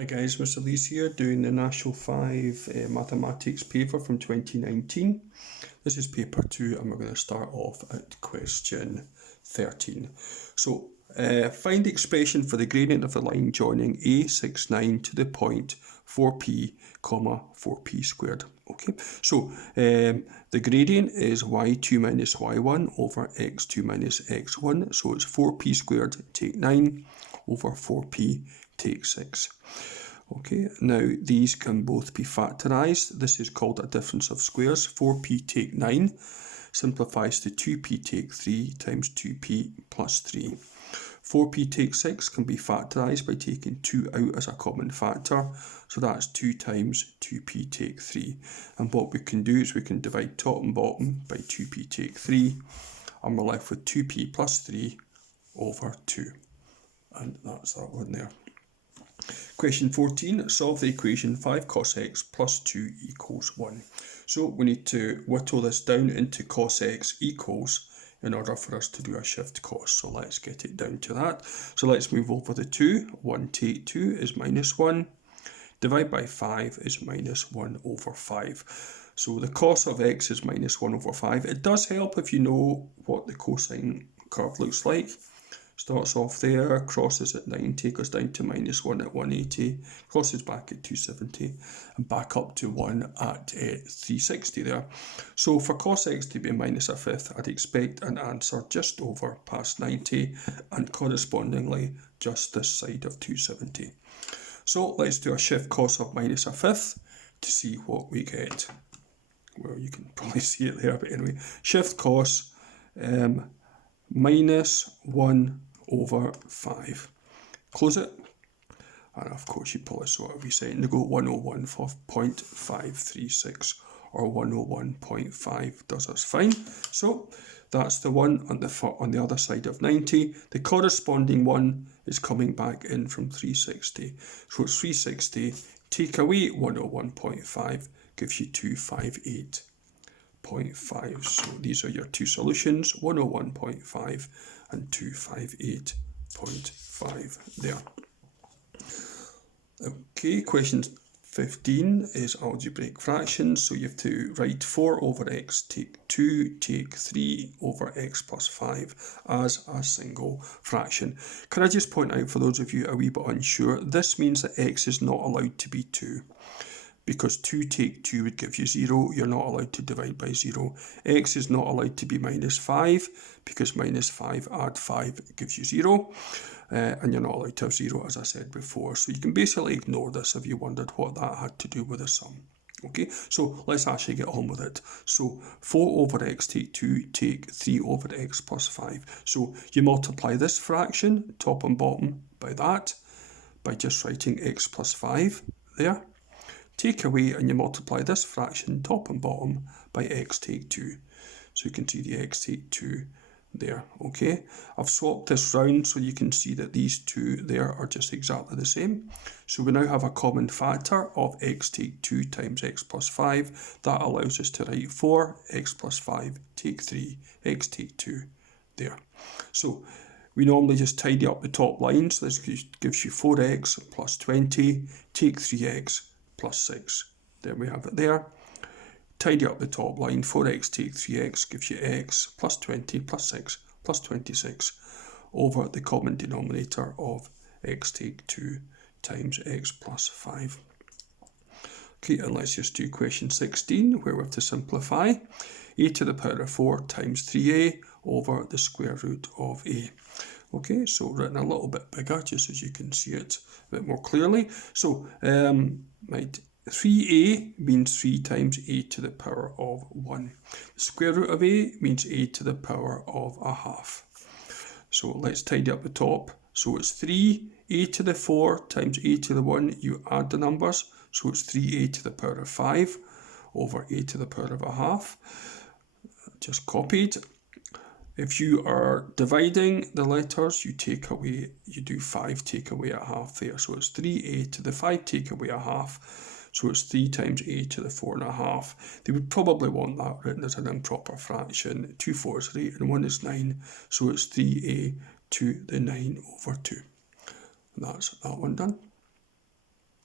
Hi guys, Mr. Lees here doing the National 5 Mathematics paper from 2019. This is paper 2 and we're going to start off at question 13. So find the expression for the gradient of the line joining A69 to the point 4p, 4p squared. Okay, so the gradient is y2 minus y1 over x2 minus x1, so it's 4p squared take 9 over 4p take 6. Okay, now these can both be factorised. This is called a difference of squares. 4p take 9 simplifies to 2p take 3 times 2p plus 3. 4p take 6 can be factorised by taking 2 out as a common factor, so that's 2 times 2p take 3. And what we can do is we can divide top and bottom by 2p take 3, and we're left with 2p plus 3 over 2. And that's that one there. Question 14, solve the equation 5 cos x plus 2 equals 1. So we need to whittle this down into cos x equals in order for us to do a shift cos. So let's get it down to that. So let's move over the 2. 1 take 2 is minus 1. Divide by 5 is minus 1 over 5. So the cos of x is minus 1 over 5. It does help if you know what the cosine curve looks like. Starts off there, crosses at 90, goes down to minus 1 at 180, crosses back at 270, and back up to 1 at 360 there. So for cos x to be minus a fifth, I'd expect an answer just over past 90, and correspondingly just this side of 270. So let's do a shift cos of minus a fifth to see what we get. Well, you can probably see it there, but anyway, shift cos minus 1 over 5. Close it, and of course you probably saw it resetting to go 101 for 0.536 or 101.5 does us fine. So that's the one on the other side of 90. The corresponding one is coming back in from 360. So it's 360, take away 101.5 gives you 258.5. So these are your two solutions, 101.5 and 258.5 there. Okay, question 15 is algebraic fractions. So you have to write 4 over x take 2 take 3 over x plus 5 as a single fraction. Can I just point out, for those of you a wee bit unsure, this means that x is not allowed to be 2. Because 2 take 2 would give you 0, you're not allowed to divide by 0. X is not allowed to be minus 5, because minus 5 add 5 gives you 0. And you're not allowed to have 0, as I said before. So you can basically ignore this if you wondered what that had to do with the sum. Okay, so let's actually get on with it. So 4 over x take 2 take 3 over x plus 5. So you multiply this fraction, top and bottom, by that, by just writing x plus 5 there. Take away and you multiply this fraction top and bottom by x take 2. So you can see the x take 2 there, okay? I've swapped this round so you can see that these two there are just exactly the same. So we now have a common factor of x take 2 times x plus 5. That allows us to write 4, x plus 5 take 3, x take 2 there. So we normally just tidy up the top line. So this gives you 4x plus 20, take 3x plus 6. There we have it there. Tidy up the top line. 4x take 3x gives you x plus 20 plus 6 plus 26 over the common denominator of x take 2 times x plus 5. Okay, and let's just do question 16, where we have to simplify. A to the power of 4 times 3a over the square root of a. Okay, so written a little bit bigger, just as you can see it a bit more clearly. So, right, 3a means 3 times a to the power of 1. The square root of a means a to the power of a half. So let's tidy up the top. So it's 3a to the 4 times a to the 1. You add the numbers. So it's 3a to the power of 5 over a to the power of a half. Just copied. If you are dividing the letters, you do 5 take away a half there. So it's 3a to the 5 take away a half. So it's 3 times a to the 4.5. They would probably want that written as an improper fraction. 2 4s are 8 and 1 is 9. So it's 3a to the 9 over 2. And that's that one done.